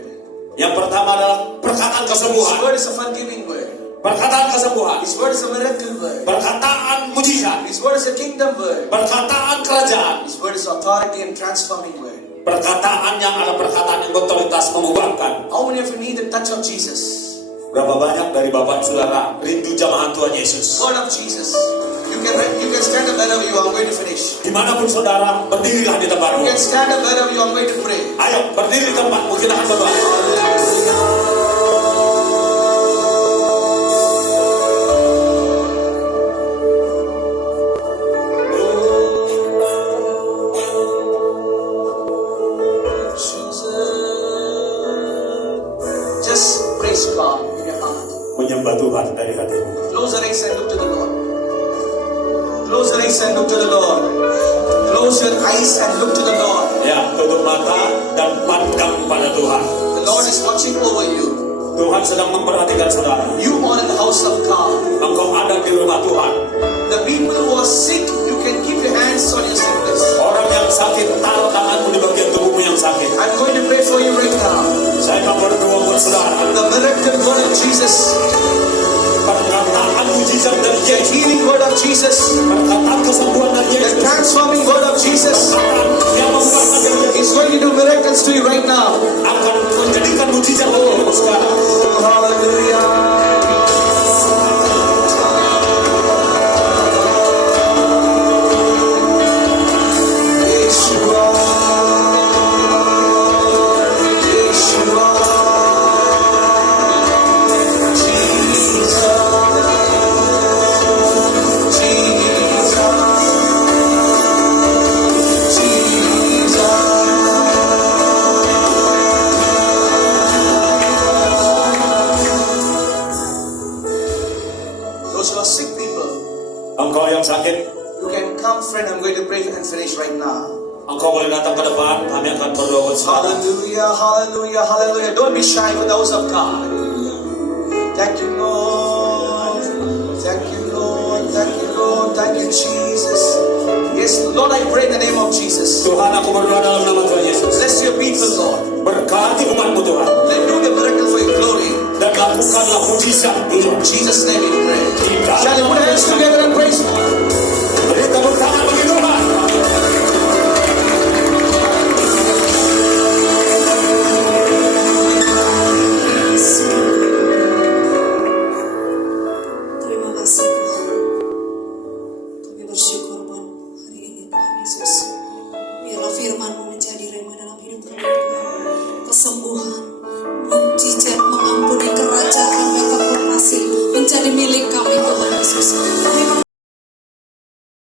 Yang pertama adalah perkataan His kesembuhan. word is a forgiving word. Perkataan kesembuhan. His word is a miracle word. Perkataan mujizat. His word is a kingdom word. Perkataan kerajaan. His word is authority and transforming word. Perkataannya adalah perkataan yang berautoritas mengubahkan. How many of you need the touch of Jesus? Berapa banyak dari Bapak Saudara rindu jamahan Tuhan Yesus? Word of Jesus. You can stand up wherever you are. I'm going to finish. Dimanapun saudara, berdirilah di tempatmu. You can stand up wherever you are. I'm going to pray. Ayo, berdiri di tempatmu, kita akan berdoa. Just praise God in your heart. Menyembah Tuhan dari hatimu. Close your eyes and look to the Lord. Close your eyes and look to the Lord. Close your eyes and look to the Lord. Ya, tutup mata dan pandang pada Tuhan. The Lord is watching over you. Tuhan sedang memperhatikan saudara. You are in the house of God. Engkau ada di rumah Tuhan. The people who are sick, you can keep your hands on your sickness. Orang yang sakit, taruh tanganmu di bagian tubuhmu yang sakit. I'm going to pray for you right now. Saya mau berdoa buat saudara. The miracle word of Jesus, Perkataan mujizat dari the Yesus. healing word of Jesus, Perkataan kesembuhan dari the Yesus. transforming word of Jesus Perkataan yang mengubahkan dari Yesus is going to do miracles to you right now. akan menjadikan mujizat bagi hidup saudara. Oh, hallelujah. Yeshua, Yeshua, Jesus, those who are sick people, Engkau yang sakit, you can come, friend. I'm going to pray and finish right now. engkau boleh datang ke depan. Kami akan berdoa buat saudara. Hallelujah, hallelujah, hallelujah. Don't be shy for those of God. Thank you, Lord. Thank you, Lord. Thank you, Lord. Thank you, Jesus. Yes, Lord, I pray in the name of Jesus. Tuhan, aku berdoa dalam nama Tuhan Yesus. Bless your people, Lord. Berkati umatmu Tuhan. Let do the miracle for your glory. Dan lakukanlah mujizat In Jesus' name we pray. Shall we put our hands together?